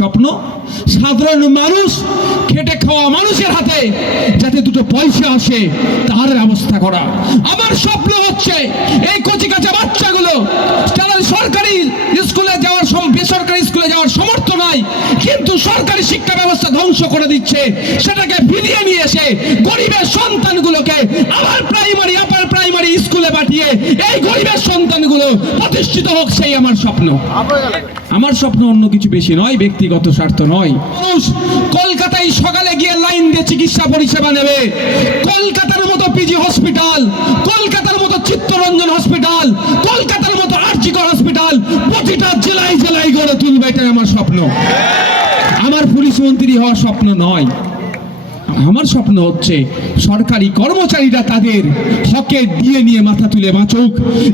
স্বপ্ন সাধারণ মানুষ খেটে খাওয়া মানুষের হাতে যাতে দুটো পয়সা আসে তার ব্যবস্থা করা। আমার স্বপ্ন হচ্ছে এই কচিকাঁচা বাচ্চাগুলো যারা সরকারি স্কুলে যাওয়ার বেসরকারি স্কুলে যাওয়ার সামর্থ্য নাই, কিন্তু সরকারি শিক্ষা ব্যবস্থা ধ্বংস করে দিচ্ছে, সেটাকে ফিরিয়ে নিয়ে এসে গরিবের সন্তানগুলোকে আবার প্রাইমারি আপার প্রাইমারি স্কুলে পাঠিয়ে এই গরিবের সন্তানগুলো প্রতিষ্ঠিত হোক, সেই আমার স্বপ্ন। আমার স্বপ্ন অন্য কিছু বেশি নয়, ব্যক্তিগত স্বার্থ নয়। মানুষ কলকাতায় সকালে গিয়ে লাইন দিয়ে চিকিৎসা পরিষেবা নেবে, কলকাতার মতো পিজি হসপিটাল, কলকাতার মতো চিত্তরঞ্জন হসপিটাল, কলকাতার মতো আরজিকর হসপিটাল প্রতিটা জেলায় জেলায় গড়ে তুলবে, এটাই আমার স্বপ্ন। আমার পুলিশ মন্ত্রী হওয়ার স্বপ্ন নয়। আমার স্বপ্ন হচ্ছে সরকারি কর্মচারীরা তাদের হকে দিয়ে নিয়ে মাথা তুলে বাঁচুক।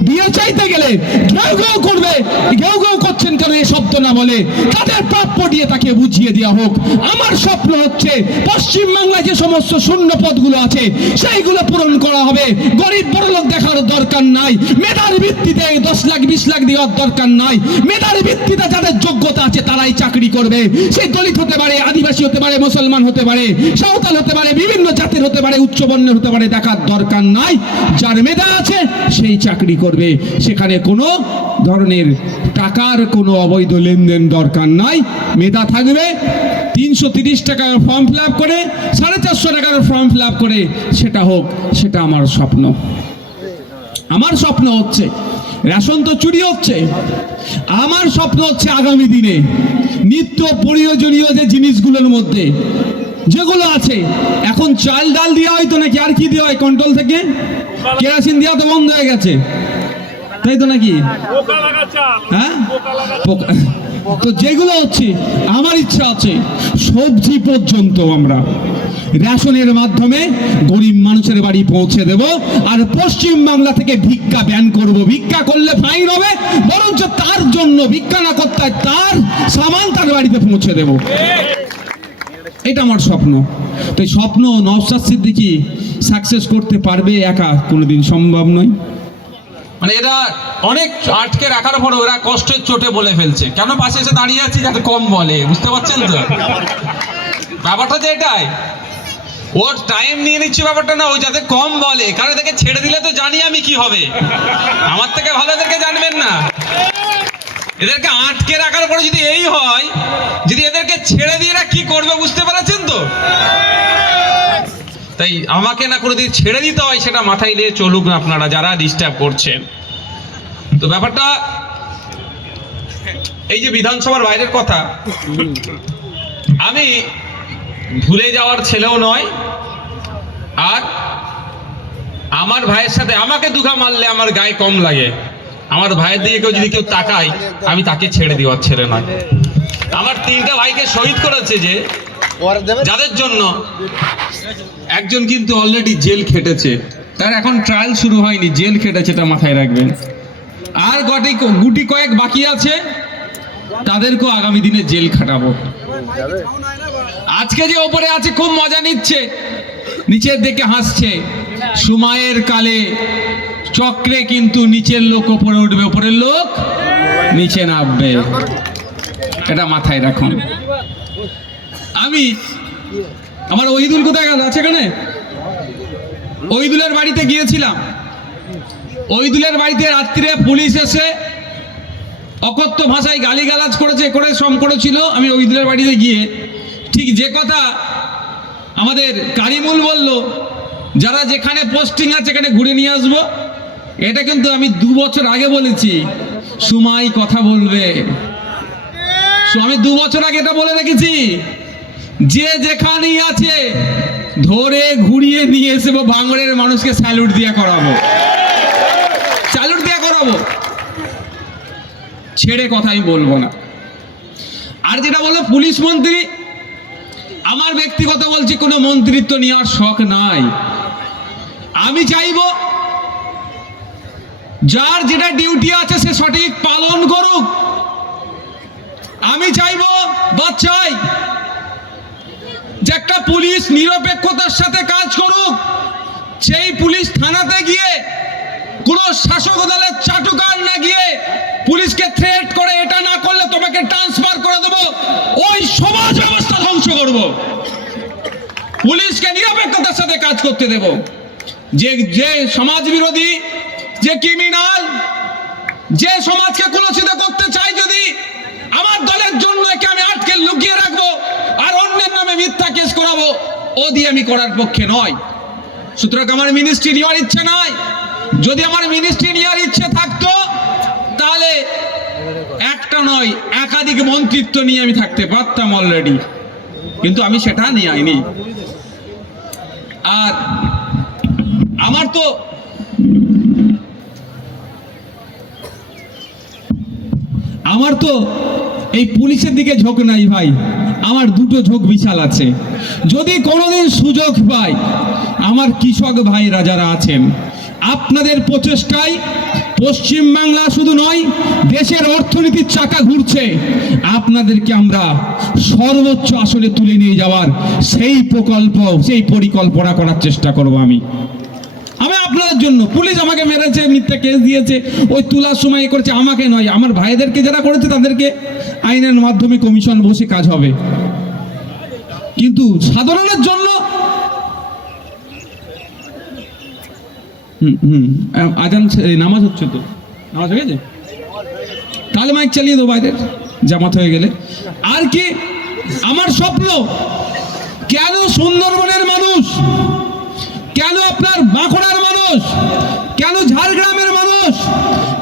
দিয়ে চাইতে গেলে ঘেউ ঘেউ করবে, ঘেউ ঘেউ করছেন কেন এই শব্দ না বলে তাদের প্রাপ্য দিয়ে তাকে বুঝিয়ে দেওয়া হোক। আমার স্বপ্ন হচ্ছে পশ্চিমবাংলায় যে সমস্ত শূন্য পদগুলো আছে সেইগুলো পূরণ করা হবে। গরিব বড় লোক দেখার দরকার নাই, মেধার ভিত্তিতে 10 লাখ 20 লাখ দেওয়ার দরকার নাই। মেধার ভিত্তিতে যাদের যোগ্যতা আছে তারাই চাকরি করবে। সেই দলিত হতে পারে, আদিবাসী হতে পারে, মুসলমান হতে পারে, সাঁওতাল হতে পারে, বিভিন্ন জাতির হতে পারে, উচ্চ বর্ণের হতে পারে, দেখার দরকার নাই। যার মেধা আছে সেই চাকরি করবে, সেখানে কোনো ধরনের টাকার কোনো অবৈধ লেনদেন দরকার নাই। মেধা থাকবে, 330 টাকার ফর্ম ফিল আপ করে 450 টাকার ফর্ম ফিল আপ করে সেটা হোক, সেটা আমার স্বপ্ন। আমার স্বপ্ন হচ্ছে রেশন তো চুরি হচ্ছে, আমার স্বপ্ন হচ্ছে আগামী দিনে নিত্য প্রয়োজনীয় যে জিনিসগুলোর মধ্যে যেগুলো আছে, এখন চাল ডাল দেওয়া হয়তো নাকি আর কি দেওয়া হয় কন্ট্রোল থেকে, কেরোসিন দেওয়া তো বন্ধ হয়ে গেছে, তাই তো নাকি? হ্যাঁ, তো যেগুলো হচ্ছে আমার ইচ্ছা আছে সবজি পর্যন্ত আমরা রেশনের মাধ্যমে গরিব মানুষের বাড়ি পৌঁছে দেব। আর পশ্চিম বাংলা থেকে ভিক্ষা ব্যান করব। ভিক্ষা করলে ফাইন হবে, বরঞ্চ তার জন্য ভিক্ষা না করতে তার সামান তার বাড়িতে পৌঁছে দেব। এটা আমার স্বপ্ন। তো এই স্বপ্ন নওশাদ সিদ্দিকী সাকসেস করতে পারবে একা? কোনোদিন সম্ভব নয়। মানে এরা অনেক আটকে রাখার পর ওরা কষ্টের চোটে বলে ফেলছে, কেন পাশে এসে দাঁড়িয়ে আছি যাতে কম বলে, বুঝতে পারছেন তো ব্যাপারটা? যে এটাই ওর টাইম নিয়ে নিচ্ছে ব্যাপারটা না, ওই যাতে কম বলে, কারণ এদেরকে ছেড়ে দিলে তো জানি আমি কি হবে, আমার থেকে ভালো এদেরকে জানবেন না। এদেরকে আটকে রাখার পরে যদি এই হয়, যদি এদেরকে ছেড়ে দিয়ে এরা কি করবে বুঝতে পারছেন তো? তাই আমাকে না করে দিয়ে ছেড়ে দিতে হয় সেটা মাথায় নিয়ে চলুক না আপনারা যারা ডিস্টার্ব করছেন। তো ব্যাপারটা এই যে বিধানসভার বাইরের কথা, আমি ভুলে যাওয়ার ছেলেও নয়, আর আমার ভাইয়ের সাথে আমাকে দুঘা মারলে আমার গায়ে কম লাগে। আমার ভাইয়ের দিকে কেউ যদি কেউ তাকায়, আমি তাকে ছেড়ে দেওয়ার ছেলে নয়। আমার 3টা ভাইকে শহীদ করেছে যে, যাদের জন্য একজন কিন্তু অলরেডি জেল খেটেছে, তার এখন ট্রায়াল শুরু হয়নি, জেল খেটেছে, এটা মাথায় রাখবেন। আর গুটি কয়েক বাকি আছে, তাদেরকেও আগামী দিনে জেল খাটাবো। আজকে যে ওপরে আছে খুব মজা নিচ্ছে, নিচের দিকে হাসছে, সময়ের কালে চক্রে কিন্তু নিচের লোক ওপরে উঠবে, ওপরের লোক নিচে নামবে, এটা মাথায় রাখুন। আমি আমার ওহিদুল কোথায় গেল? আছে এখানে? ওহিদুলের বাড়িতে গিয়েছিলাম। ওহিদুলের বাড়িতে রাত্রিরে পুলিশ এসে অকথ্য ভাষায় গালিগালাজ করেছে, করে সম করেছিল। আমি ওহিদুলের বাড়িতে গিয়ে ঠিক যে কথা আমাদের কারিমুল বলল, যারা যেখানে পোস্টিং আছে এখানে ঘুরে নিয়ে আসবো, এটা কিন্তু আমি 2 বছর আগে বলেছি। সময় কথা বলবে, আমি 2 বছর আগে এটা বলে রেখেছি, যে যেখানেই আছে ধরে ঘুরিয়ে নিয়ে এসে ভাঙড়ের মানুষকে স্যালুট দিয়ে করাবো, স্যালুট দিয়ে করাবো, ছেড়ে কথা আমি বলবো না। আর যেটা বললো পুলিশ মন্ত্রী, আমার ব্যক্তিগত বলছি কোনো মন্ত্রিত্ব নেওয়ার শখ নাই। আমি চাইবো যার যেটা ডিউটি আছে সে সঠিক পালন করুক। আমি চাইবো বা চাই যে একটা পুলিশ নিরপেক্ষতার সাথে কাজ করুক। সেই পুলিশ থানাতে গিয়ে কোনো শাসক দলের চাটুকার না গিয়ে পুলিশকে থ্রেট করে এটা না করলে তোমাকে ট্রান্সফার করে দেবো, ওই করব, পুলিশকে নিরপেক্ষতার সাথে কাজ করতে দেব। যে সমাজ বিরোধী, যে ক্রিমিনাল, যে সমাজকে কলুষিত করতে চাই, যদি আমার দলের জন্য একে আমি আটকে লুকিয়ে রাখবো আর অন্যের নামে মিথ্যা কেস করাবো, ও দিয়ে আমি করার পক্ষে নয়। সুতরাং আমার মিনিস্ট্রি নেওয়ার ইচ্ছে নয়। যদি আমার মিনিস্ট্রি নেওয়ার ইচ্ছে থাকতো তাহলে একটা নয় একাধিক মন্ত্রিত্ব নিয়ে আমি থাকতে পারতাম অলরেডি, কিন্তু আমি সেটা নিয়ে আইনি। আর আমার তো এই পুলিশের দিকে ঝোঁক নাই ভাই, আমার দুটো ঝোঁক বিশাল আছে। যদি কোনোদিন সুযোগ পাই, আমার কৃষক ভাইরা যারা আছেন, আপনাদের প্রচেষ্টায় পশ্চিম বাংলা শুধু নয়, দেশের অর্থনীতির চাকা ঘুরছে, আপনাদেরকে আমরা সর্বোচ্চ আসলে তুলে নিয়ে যাওয়ার সেই প্রকল্প, সেই পরিকল্পনা করার চেষ্টা করব। আমি আপনাদের জন্য, পুলিশ আমাকে মেরেছে, মিথ্যা কেস দিয়েছে, ওই তোলার সময় করেছে, আমাকে নয়, আমার ভাইদেরকে যারা করেছে তাদেরকে আইনের মাধ্যমে কমিশন বসে কাজ হবে। কিন্তু সাধারণের জন্য আজান নামাজ হচ্ছে, তো নামাজ হয়ে গেছে, তাহলে মাইক চালিয়ে দেবো বাইরের, জামাত হয়ে গেলে। আর কি আমার স্বপ্ন, কেন সুন্দরবনের মানুষ, কেন আপনার বাঁকুড়ার মানুষ, কেন ঝাড়গ্রামের মানুষ,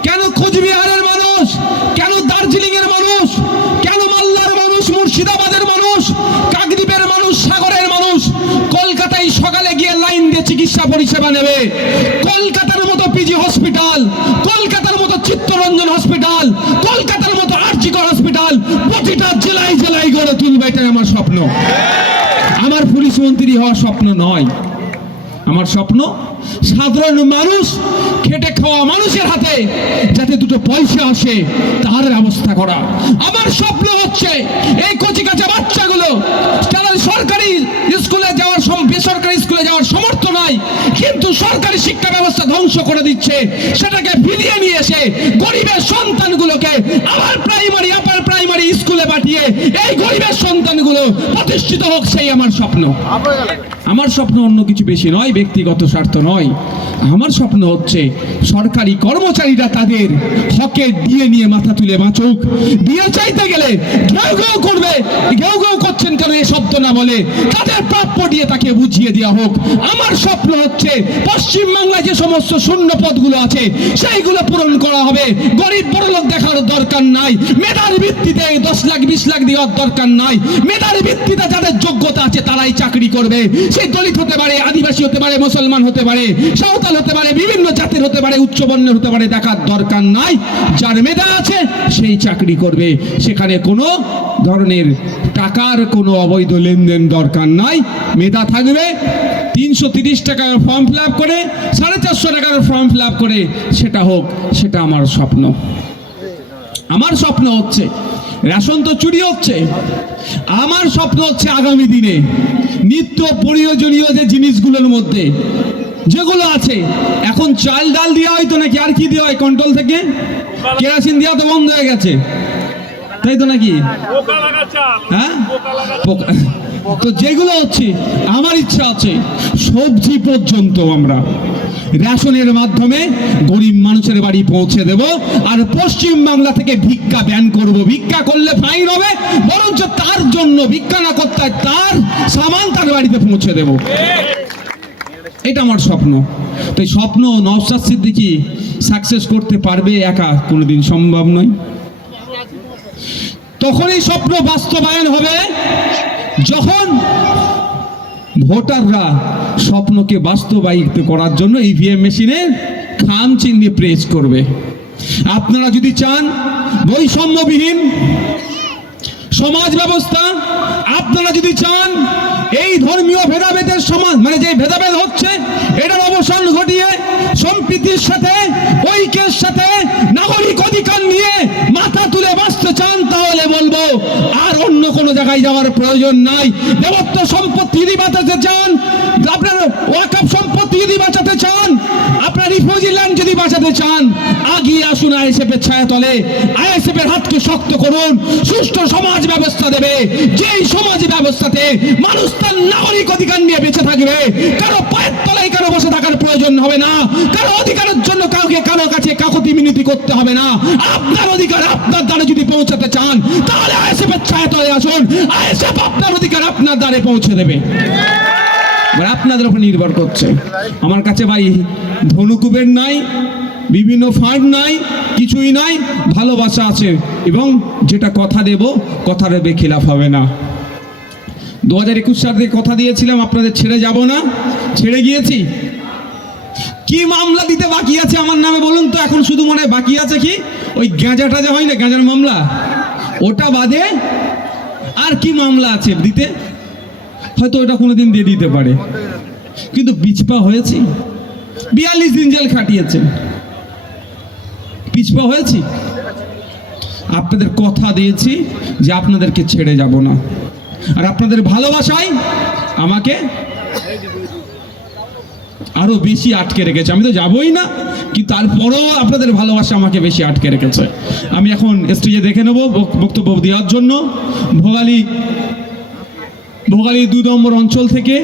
কেন কোচবিহারের মানুষ, কেন দার্জিলিং এর মানুষ, কেন মালদার মানুষ, মুর্শিদাবাদের মানুষ, কাকদ্বীপের মানুষ, সাগরের মানুষ কলকাতায় সকালে গিয়ে লাইন দিয়ে চিকিৎসা পরিষেবা নেবে? কলকাতার মতো পিজি হসপিটাল, কলকাতার মতো চিত্তরঞ্জন হসপিটাল, কলকাতার মতো আরজিকর হসপিটাল প্রতিটা জেলায় জেলায় গড়ে তুলবে, এটাই আমার স্বপ্ন। আমার পুলিশ মন্ত্রী হওয়ার স্বপ্ন নয়, আমার স্বপ্ন সাধারণ মানুষ, খেটে খাওয়া মানুষের হাতে যাতে দুটো পয়সা আসে তার ব্যবস্থা করা। আমার স্বপ্ন হচ্ছে এই কচিকাঁচা বাচ্চাগুলো যারা সরকারি স্কুলে যাওয়ার, বেসরকারি স্কুলে যাওয়ার সামর্থ্য নাই, কিন্তু সরকারি শিক্ষা ব্যবস্থা ধ্বংস করে দিচ্ছে, সেটাকে ফিরিয়ে নিয়ে এসে গরিবের সন্তানগুলোকে আবার প্রাইমারি, আপার প্রাইমারি স্কুলে পাঠিয়ে এই গরিবের সন্তানগুলো প্রতিষ্ঠিত হোক, সেই আমার স্বপ্ন। আমার স্বপ্ন অন্য কিছু বেশি নয়, ব্যক্তিগত স্বার্থ নয়। আমার স্বপ্ন হচ্ছে সরকারি কর্মচারীরা তাদের হকের দিয়ে নিয়ে মাথা তুলে বাঁচুক। দিয়ে চাইতে গেলে ঘেউ ঘেউ করবে, ঘেউ ঘেউ করছেন কেন এই শব্দ না বলে তাদের প্রাপ্য দিয়ে তাকে বুঝিয়ে দেওয়া হোক। আমার স্বপ্ন হচ্ছে পশ্চিমবাংলায় যে সমস্ত শূন্য পদগুলো আছে সেইগুলো পূরণ করা হবে। গরিব বড় লোক দেখার দরকার নাই, মেধার ভিত্তিতে 10 লাখ 20 লাখ দেওয়ার দরকার নাই। মেধার ভিত্তিতে যাদের যোগ্যতা আছে তারাই চাকরি করবে। সেই দলিত হতে পারে, আদিবাসী হতে পারে, মুসলমান হতে পারে, সাঁওতাল হতে পারে, বিভিন্ন জাতির হতে পারে, উচ্চবর্ণের হতে পারে, দেখার দরকার নাই। যার মেধা আছে সেই চাকরি করবে, সেখানে কোনো ধরনের টাকার কোনো অবৈধ লেনদেন দরকার নাই। মেধা থাকবে, 330 টাকার ফর্ম ফিল আপ করে, 450 টাকার ফর্ম ফিল আপ করে সেটা হোক, সেটা আমার স্বপ্ন। আমার স্বপ্ন হচ্ছে, রেশন তো চুরি হচ্ছে, আমার স্বপ্ন হচ্ছে আগামী দিনে নিত্য প্রয়োজনীয় যে জিনিসগুলোর মধ্যে যেগুলো আছে, এখন চাল ডাল দেওয়া হয়তো নাকি, আর কি দেওয়া হয় কন্ট্রোল থেকে, কেরোসিন দেওয়া তো বন্ধ হয়ে গেছে, তাই তো নাকি? হ্যাঁ, তো যেগুলো হচ্ছে, আমার ইচ্ছা আছে সবজি পর্যন্ত আমরা রেশনের মাধ্যমে গরিব মানুষের বাড়ি পৌঁছে দেব। আর পশ্চিম বাংলা থেকে ভিক্ষা ব্যান করব। ভিক্ষা করলে ফাইন হবে, বরঞ্চ তার জন্য ভিক্ষা না করতে তার সামান তার বাড়িতে পৌঁছে দেব। এটা আমার স্বপ্ন। তো এই স্বপ্ন নওশাদ সিদ্দিকী সাকসেস করতে পারবে একা? কোনোদিন সম্ভব নয়। তখন এই স্বপ্ন বাস্তবায়ন হবে যখন ভোটাররা স্বপ্নকে বাস্তবায়িত করার জন্য ইভিএম মেশিনে খাম চিহ্ন প্রেস করবে। আপনারা যদি চান বৈষম্যবিহীন সমাজ ব্যবস্থা, আপনারা যদি চান এই ধর্মীয় ভেদাভেদের সমাজ, মানে যে ভেদাভেদ হচ্ছে এটার অবসান ঘটিয়ে সম্প্রীতির সাথে, ঐক্যের সাথে নাগরিক অধিকার নিয়ে মাথা তুলে বাঁচতে চান, তাহলে বলবো আর অন্য কোনো জায়গায় যাওয়ার প্রয়োজন নাই। দেবত্ব সম্পত্তি যদি বাঁচাতে চান, আপনার ওয়াকফ সম্পত্তি যদি বাঁচাতে চান, আপনার রিফিউজি ল্যান্ড যদি বাঁচাতে চান, আগিয়ে আসুন আইএসএফ এর ছায়াতলে। আইএসএফ এর হাতকে শক্ত করুন। সুষ্ঠু সমাজ ব্যবস্থা দেবে, যেই সমাজ ব্যবস্থাতে মানুষ তার নাগরিক অধিকার নিয়ে বেঁচে থাকবে। কারো পায়ের তলায় কারো বসে থাকার প্রয়োজন হবে না। কারো অধিকারের জন্য কারো কাছে কাকুতি মিনতি করতে হবে না। আপনার অধিকার আপনার দ্বারে যদি পৌঁছাতে চান, তাহলে আইএসএফ এর ছায়াতলে আসুন। আইএসএফ আপনার অধিকার আপনার দ্বারে পৌঁছে দেবে। আপনাদের উপর নির্ভর করছে। আমার কাছে ভাই ধনুকুবের নাই, বিভিন্ন ফান্ড নাই, কিছুই নাই, ভালোবাসা আছে। এবং যেটা কথা দেব, কথার বেখিলাফ হবে না। 2021 সাল থেকে কথা দিয়েছিলাম আপনাদের ছেড়ে যাব না, ছেড়ে গিয়েছি। কি মামলা দিতে বাকি আছে আমার নামে বলুন তো? এখন শুধু মনে হয় বাকি আছে কি, ওই গাঁজাটা যে হয় না, গাঁজার মামলা, ওটা বাদে আর কি মামলা আছে দিতে? হয়তো ওটা কোনোদিন দিয়ে দিতে পারে, কিন্তু পিছপা হয়েছি। 42 দিন জেল খাটিয়েছেন, পিছপা হয়েছি। আপনাদের কথা দিয়েছি যে আপনাদেরকে ছেড়ে যাব না, আর আপনাদের ভালোবাসায় আমাকে আরো বেশি আটকে রেখেছে। আমি তো যাবই না, কিন্তু তারপরেও আপনাদের ভালোবাসা আমাকে বেশি আটকে রেখেছে। আমি এখন স্টেজে দেখে নেব বক্তব্য দেওয়ার জন্য ভোগালী 2 নম্বর অঞ্চল থেকে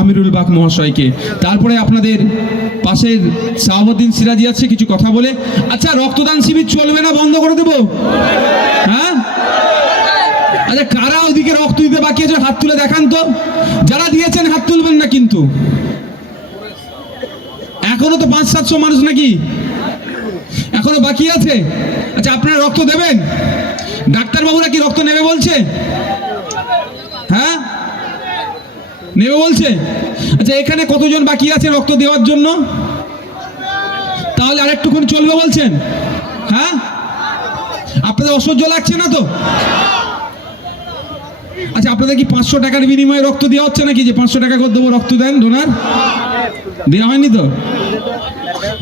আমিরুল বাক মহাশয়কে। তারপরে আপনাদের পাশের শাহাবুদ্দিন সিরাজি আছে, কিছু কথা বলে। আচ্ছা, রক্তদান শিবির চলবে না বন্ধ করে দেবো? হ্যাঁ, আচ্ছা, কারা ওদিকে রক্ত দিতে বাকি আছে হাত তুলে দেখান তো। যারা দিয়েছেন হাত তুলবেন না কিন্তু। এখনো তো 500-700 মানুষ নাকি এখনো বাকি আছে। আচ্ছা, আপনারা রক্ত দেবেন? ডাক্তারবাবুরা কি রক্ত নেবে বলছে? হ্যাঁ, নেবে বলছে। আচ্ছা, এখানে কতজন বাকি আছে রক্ত দেওয়ার জন্য? তাহলে আরেকটুক্ষণ চলবে বলছেন? হ্যাঁ, আপনাদের অসহ্য লাগছে না তো? আচ্ছা, আপনাদের কি 500 টাকার বিনিময়ে রক্ত দেওয়া হচ্ছে নাকি, যে 500 টাকা করে দেবো রক্ত দেন, ডোনার দেওয়া হয়নি তো?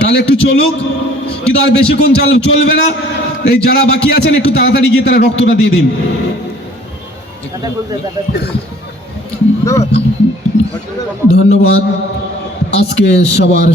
তাহলে একটু চলুক, কিন্তু আর বেশিক্ষণ চলবে না। এই যারা বাকি আছেন একটু তাড়াতাড়ি গিয়ে তারা রক্তটা দিয়ে দিন। ধন্যবাদ। আজকে সবার